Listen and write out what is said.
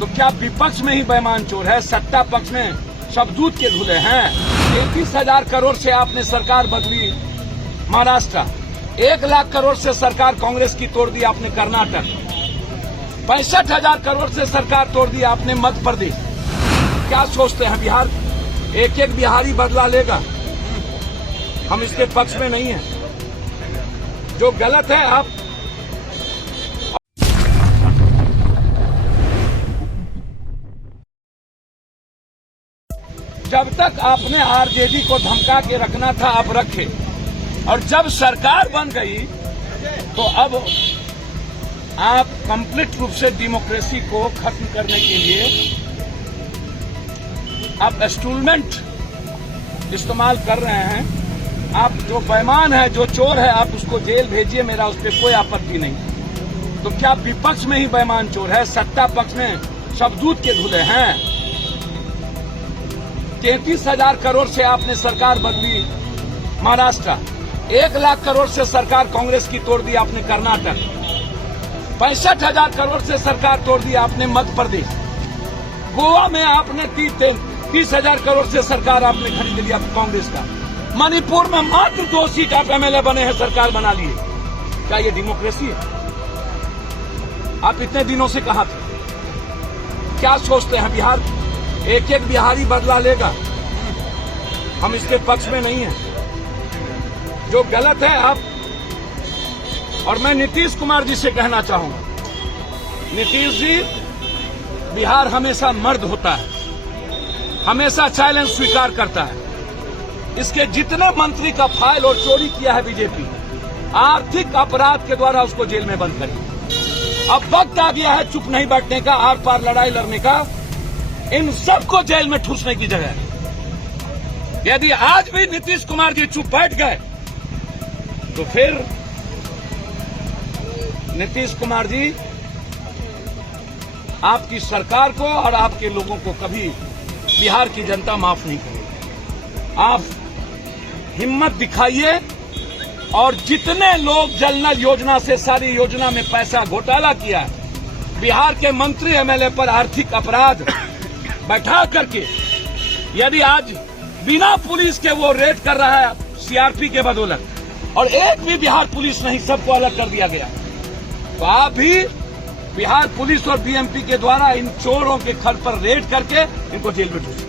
तो क्या विपक्ष में ही बेईमान चोर है? सत्ता पक्ष में शबदूत के धुले हैं। 33,000 करोड़ से आपने सरकार बदली महाराष्ट्र, 1 लाख करोड़ से सरकार कांग्रेस की तोड़ दी आपने कर्नाटक, 65,000 करोड़ से सरकार तोड़ दी आपने मध्य प्रदेश। क्या सोचते हैं बिहार? एक एक बिहारी बदला लेगा? हम इसके पक्ष में नहीं हैं। जो गलत है आप जब तक आपने आरजेडी को धमका के रखना था आप रखे, और जब सरकार बन गई तो अब आप कंप्लीट रूप से डेमोक्रेसी को खत्म करने के लिए आप इंस्ट्रूमेंट इस्तेमाल कर रहे हैं। आप जो बेईमान है, जो चोर है, आप उसको जेल भेजिए, मेरा उस पर कोई आपत्ति नहीं। तो क्या विपक्ष में ही बेईमान चोर है? सत्ता पक्ष में शबदूत के धुले हैं। 33,000 करोड़ से आपने सरकार बदली महाराष्ट्र, 1 लाख करोड़ से सरकार कांग्रेस की तोड़ दी आपने कर्नाटक, 65,000 करोड़ से सरकार तोड़ दी आपने मध्य प्रदेश। गोवा में आपने 30,000 करोड़ से सरकार आपने खरीद लिया कांग्रेस का। मणिपुर में मात्र 2 सीट आप एमएलए बने हैं, सरकार बना लिए। क्या ये डेमोक्रेसी है? आप इतने दिनों से कहां थे? क्या सोचते हैं बिहार? एक एक बिहारी बदला लेगा? हम इसके पक्ष में नहीं हैं। जो गलत है आप, और मैं नीतीश कुमार जी से कहना चाहूंगा, नीतीश जी, बिहार हमेशा मर्द होता है, हमेशा चैलेंज स्वीकार करता है। इसके जितने मंत्री का फाइल और चोरी किया है बीजेपी, आर्थिक अपराध के द्वारा उसको जेल में बंद करें। अब वक्त आ गया है चुप नहीं बैठने का, आर पार लड़ाई लड़ने का। इन सबको जेल में ठूसने की जगह यदि आज भी नीतीश कुमार जी चुप बैठ गए तो फिर नीतीश कुमार जी आपकी सरकार को और आपके लोगों को कभी बिहार की जनता माफ नहीं करेगी। आप हिम्मत दिखाइए, और जितने लोग जल नल योजना से सारी योजना में पैसा घोटाला किया है, बिहार के मंत्री एमएलए पर आर्थिक अपराध बैठा करके यदि आज बिना पुलिस के वो रेड कर रहा है सीआरपी के बदौलत, और एक भी बिहार पुलिस नहीं, सबको अलग कर दिया गया, तो आप भी बिहार पुलिस और बीएमपी के द्वारा इन चोरों के घर पर रेड करके इनको जेल में भेजिए।